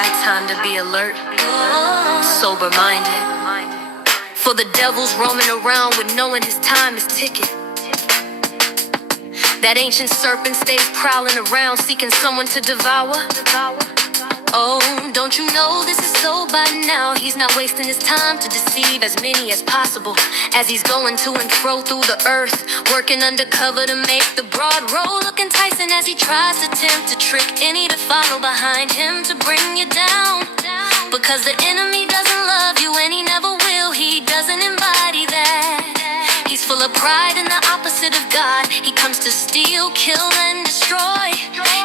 high time to be alert, sober-minded. For the devil's roaming around with knowing his time is ticking. That ancient serpent stays prowling around seeking someone to devour. Oh, don't you know this is so by now? He's not wasting his time to deceive as many as possible, as he's going to and fro through the earth, working undercover to make the broad road look enticing, as he tries to tempt to trick any to follow behind him to bring you down. Because the enemy doesn't love you and he never will. He doesn't embody that. He's full of pride and the opposite of God. He comes to steal, kill, and destroy.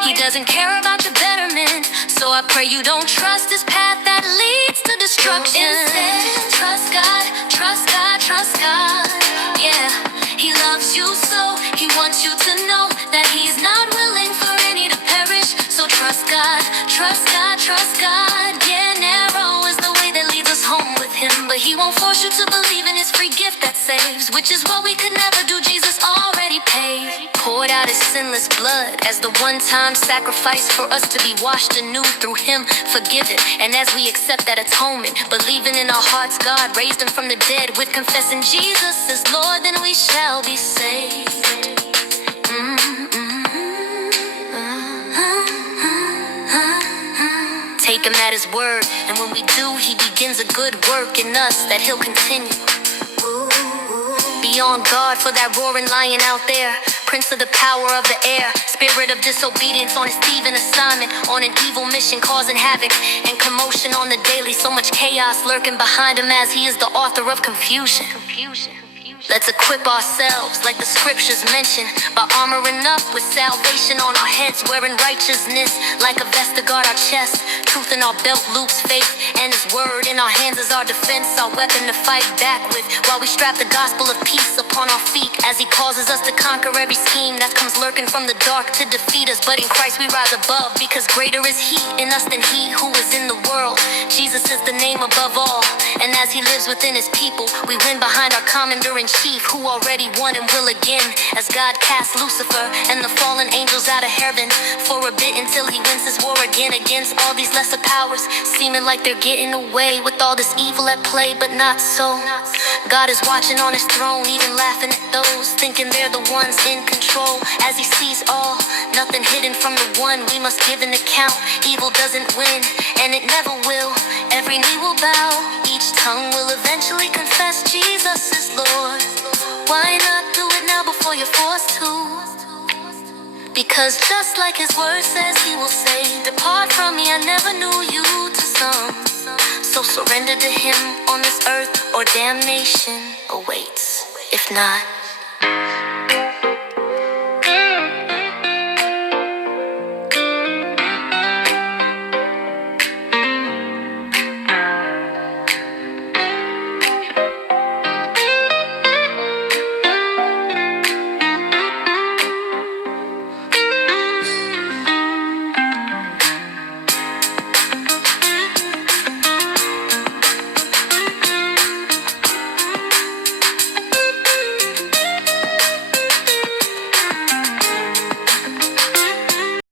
He doesn't care about your betterment, so I pray you don't trust this path that leads to destruction. Instead, trust God, trust God, trust God. Yeah, He loves you so He wants you to know that He's not willing for any to perish. So trust God, trust God, trust God. Yeah, narrow is the way that leads us home with Him, but He won't force you to believe in His free gift that saves, which is what we could never do. Jesus already paid, poured out His sinless blood as the one-time sacrifice for us to be washed anew through Him, forgiven. And as we accept that atonement, believing in our hearts God raised Him from the dead, with confessing Jesus is Lord, then we shall be saved. Take Him at His word, and when we do, He begins a good work in us that He'll continue. Be on guard for that roaring lion out there, prince of the power of the air, spirit of disobedience on his thieving assignment, on an evil mission causing havoc and commotion on the daily. So much chaos lurking behind him, as he is the author of confusion. Let's equip ourselves like the scriptures mention, by armoring up with salvation on our heads, wearing righteousness like a vest to guard our chest, truth in our belt loops, faith and His word in our hands as our defense, our weapon to fight back with, while we strap the gospel of peace upon our feet, as He causes us to conquer every scheme that comes lurking from the dark to defeat us. But in Christ we rise above, because greater is He in us than he who is in the world. Jesus is the name above all, and as He lives within His people, we win behind our commander-in-chief, who already won and will again, as God casts Lucifer and the fallen angels out of heaven for a bit, until He wins His war again against all these lesser powers, seeming like they're getting away with all this evil at play, but not so. God is watching on His throne, even laughing at those thinking they're the ones in control, as He sees all, nothing hidden from the one we must give an account. Evil doesn't win, and it never will. Every knee will bow, each tongue will eventually confess Jesus is Lord. Why not do it now before you're forced to? Because just like His word says, He will say, depart from me, I never knew you, to some. So surrender to Him on this earth, or damnation awaits. If not,